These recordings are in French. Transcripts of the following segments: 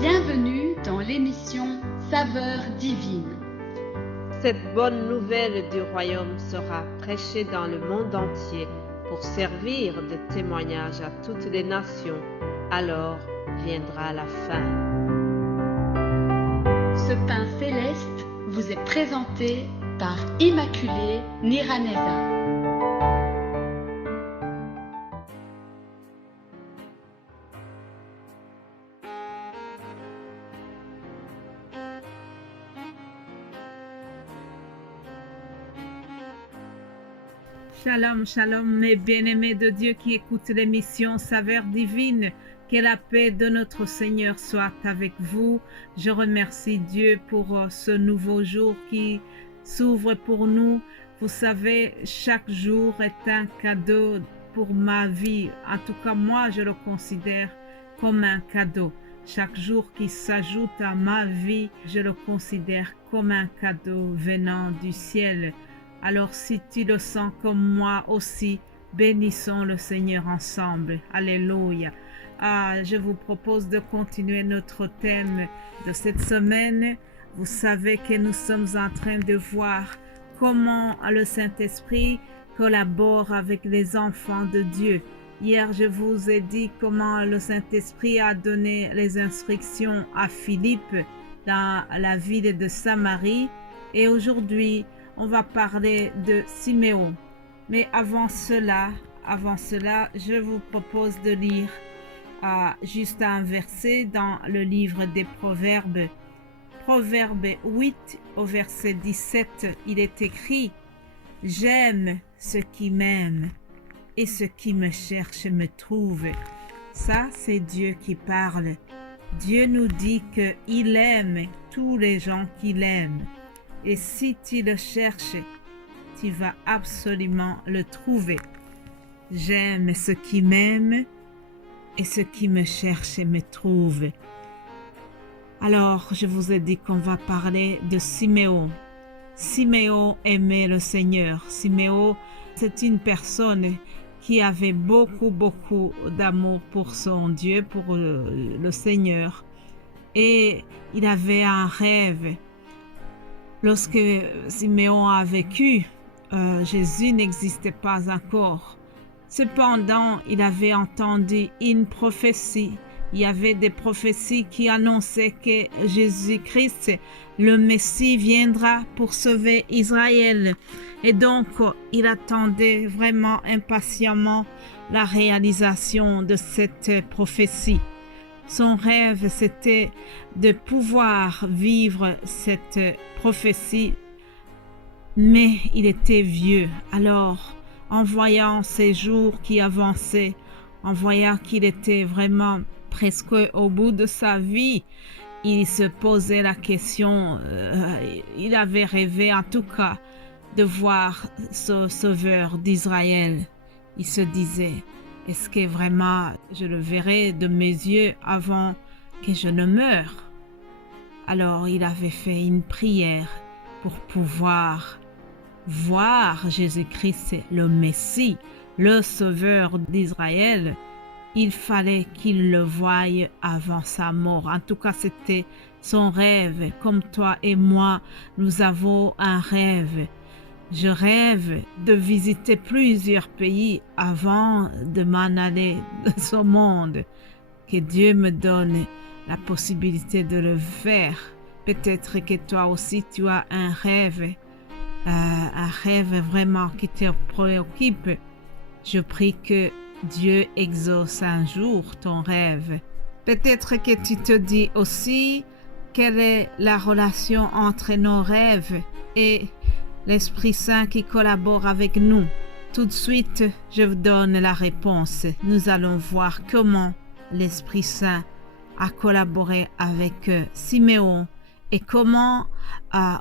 Bienvenue dans l'émission Saveurs divines. Cette bonne nouvelle du royaume sera prêchée dans le monde entier pour servir de témoignage à toutes les nations. Alors viendra la fin. Ce pain céleste vous est présenté par Immaculée Niraneza. Shalom, shalom, mes bien-aimés de Dieu qui écoutent l'émission Saveurs divines. Que la paix de notre Seigneur soit avec vous. Je remercie Dieu pour ce nouveau jour qui s'ouvre pour nous. Vous savez, chaque jour est un cadeau pour ma vie. En tout cas, moi, je le considère comme un cadeau. Chaque jour qui s'ajoute à ma vie, je le considère comme un cadeau venant du ciel. Alors si tu le sens comme moi aussi, bénissons le Seigneur ensemble. Alléluia. Je vous propose de continuer notre thème de cette semaine. Vous savez que nous sommes en train de voir comment le Saint-Esprit collabore avec les enfants de Dieu. Hier, je vous ai dit comment le Saint-Esprit a donné les instructions à Philippe dans la ville de Samarie. Et aujourd'hui, on va parler de Siméon. Mais avant cela, je vous propose de lire juste un verset dans le livre des Proverbes. Proverbe 8 au verset 17, il est écrit « J'aime ceux qui m'aiment et ceux qui me cherchent me trouvent. » Ça, c'est Dieu qui parle. Dieu nous dit qu'il aime tous les gens qu'il aime. Et si tu le cherches, tu vas absolument le trouver. J'aime ceux qui m'aiment et ceux qui me cherchent me trouvent. Alors, je vous ai dit qu'on va parler de Siméon. Siméon aimait le Seigneur. Siméon, c'est une personne qui avait beaucoup d'amour pour son Dieu, pour le Seigneur. Et il avait un rêve. Lorsque Siméon a vécu, Jésus n'existait pas encore. Cependant, il avait entendu une prophétie. Il y avait des prophéties qui annonçaient que Jésus-Christ, le Messie, viendra pour sauver Israël. Et donc, il attendait vraiment impatiemment la réalisation de cette prophétie. Son rêve, c'était de pouvoir vivre cette prophétie, mais il était vieux. Alors, en voyant ces jours qui avançaient, en voyant qu'il était vraiment presque au bout de sa vie, il se posait la question, il avait rêvé en tout cas de voir ce sauveur d'Israël. Il se disait, est-ce que vraiment je le verrai de mes yeux avant que je ne meure? Alors il avait fait une prière pour pouvoir voir Jésus-Christ, le Messie, le Sauveur d'Israël. Il fallait qu'il le voie avant sa mort. En tout cas, c'était son rêve. Comme toi et moi, nous avons un rêve. Je rêve de visiter plusieurs pays avant de m'en aller de ce monde. Que Dieu me donne la possibilité de le faire. Peut-être que toi aussi tu as un rêve vraiment qui te préoccupe. Je prie que Dieu exauce un jour ton rêve. Peut-être que tu te dis aussi quelle est la relation entre nos rêves et l'Esprit Saint qui collabore avec nous. Tout de suite, je vous donne la réponse. Nous allons voir comment l'Esprit Saint a collaboré avec Siméon et comment,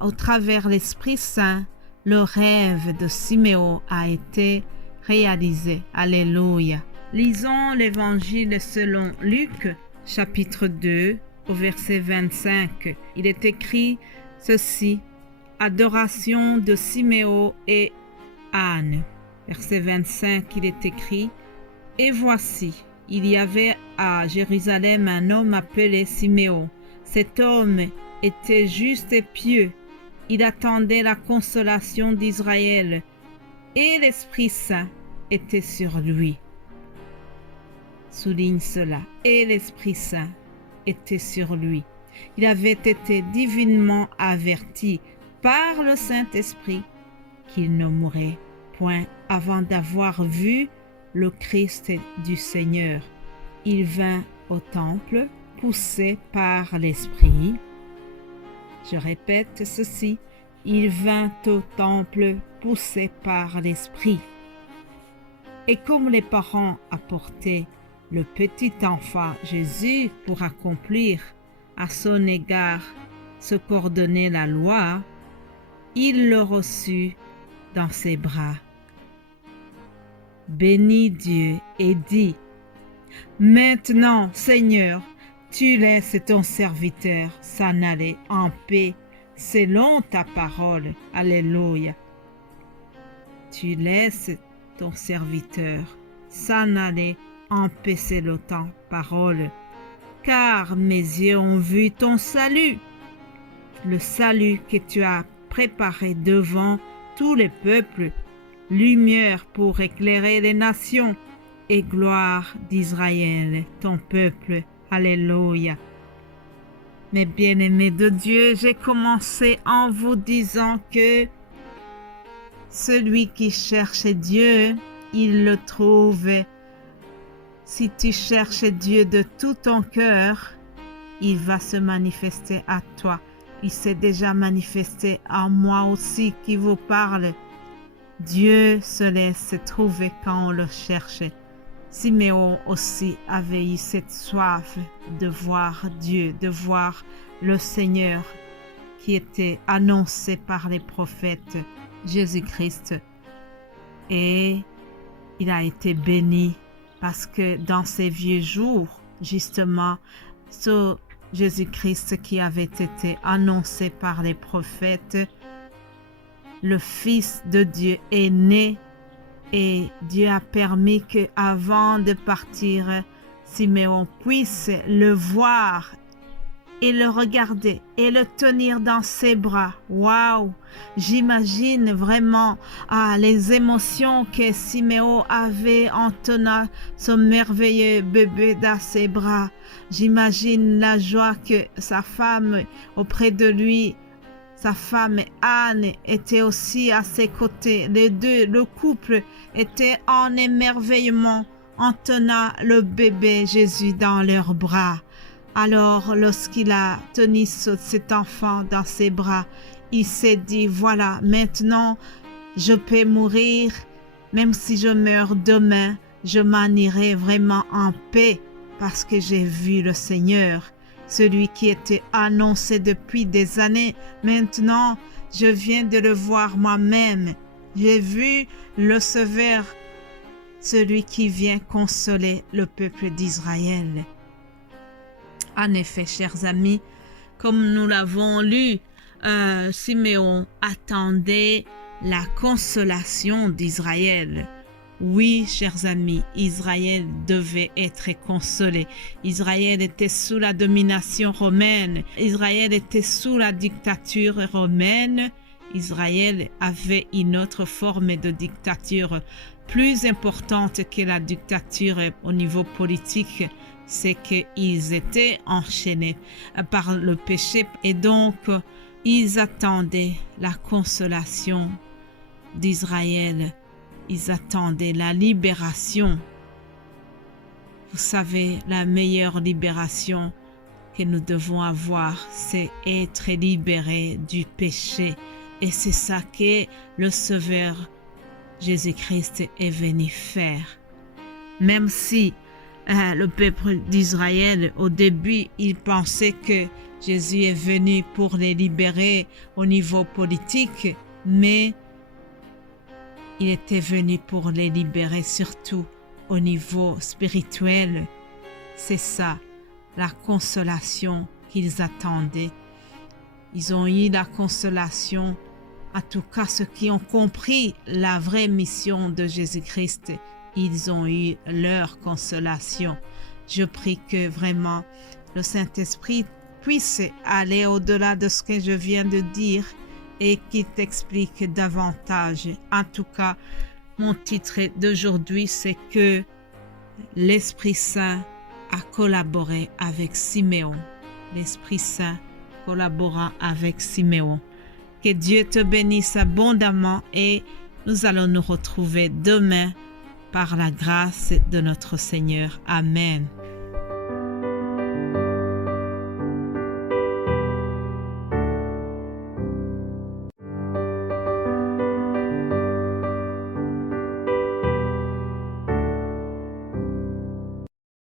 au travers l'Esprit Saint, le rêve de Siméon a été réalisé. Alléluia. Lisons l'Évangile selon Luc, chapitre 2, au verset 25. Il est écrit ceci. Adoration de Siméon et Anne. Verset 25, il est écrit. Et voici, il y avait à Jérusalem un homme appelé Siméon. Cet homme était juste et pieux. Il attendait la consolation d'Israël et l'Esprit Saint était sur lui. Souligne cela. Et l'Esprit Saint était sur lui. Il avait été divinement averti par le Saint-Esprit qu'il ne mourrait point avant d'avoir vu le Christ du Seigneur. Il vint au temple, poussé par l'Esprit. Je répète ceci, il vint au temple, poussé par l'Esprit. Et comme les parents apportaient le petit enfant Jésus pour accomplir à son égard ce qu'ordonnait la loi, il le reçut dans ses bras, bénit Dieu et dit: Maintenant, Seigneur, tu laisses ton serviteur s'en aller en paix selon ta parole. Alléluia. Tu laisses ton serviteur s'en aller en paix selon ta parole, car mes yeux ont vu ton salut, le salut que tu as préparé devant tous les peuples, lumière pour éclairer les nations et gloire d'Israël, ton peuple. Alléluia. Mes bien-aimés de Dieu, j'ai commencé en vous disant que celui qui cherche Dieu, il le trouve. Si tu cherches Dieu de tout ton cœur, il va se manifester à toi. Il s'est déjà manifesté à moi aussi qui vous parle. Dieu se laisse trouver quand on le cherche. Siméon aussi avait eu cette soif de voir Dieu, de voir le Seigneur qui était annoncé par les prophètes, Jésus-Christ. Et il a été béni parce que dans ces vieux jours, justement, ce Jésus-Christ qui avait été annoncé par les prophètes, le Fils de Dieu est né. Et Dieu a permis qu'avant de partir, Siméon puisse le voir et le regarder et le tenir dans ses bras. Waouh! J'imagine vraiment les émotions que Siméon avait en tenant son merveilleux bébé dans ses bras. J'imagine la joie que sa femme auprès de lui, sa femme Anne était aussi à ses côtés. Les deux, le couple était en émerveillement en tenant le bébé Jésus dans leurs bras. Alors, lorsqu'il a tenu cet enfant dans ses bras, il s'est dit, voilà, maintenant, je peux mourir. Même si je meurs demain, je m'en irai vraiment en paix parce que j'ai vu le Seigneur. Celui qui était annoncé depuis des années. Maintenant, je viens de le voir moi-même. J'ai vu le Sauveur, celui qui vient consoler le peuple d'Israël. En effet, chers amis, comme nous l'avons lu, Siméon attendait la consolation d'Israël. Oui, chers amis, Israël devait être consolé. Israël était sous la domination romaine. Israël était sous la dictature romaine. Israël avait une autre forme de dictature plus importante que la dictature au niveau politique. C'est qu'ils étaient enchaînés par le péché et donc ils attendaient la consolation d'Israël. Ils attendaient la libération. Vous savez, la meilleure libération que nous devons avoir, c'est être libérés du péché. Et c'est ça que le Sauveur Jésus-Christ est venu faire. Même si le peuple d'Israël, au début, il pensait que Jésus est venu pour les libérer au niveau politique, mais il était venu pour les libérer surtout au niveau spirituel. C'est ça, la consolation qu'ils attendaient. Ils ont eu la consolation, en tout cas ceux qui ont compris la vraie mission de Jésus-Christ, ils ont eu leur consolation. Je prie que vraiment le Saint-Esprit puisse aller au-delà de ce que je viens de dire et qu'il t'explique davantage. En tout cas, mon titre d'aujourd'hui, c'est que l'Esprit Saint a collaboré avec Siméon. L'Esprit Saint collabora avec Siméon. Que Dieu te bénisse abondamment et nous allons nous retrouver demain par la grâce de notre Seigneur. Amen.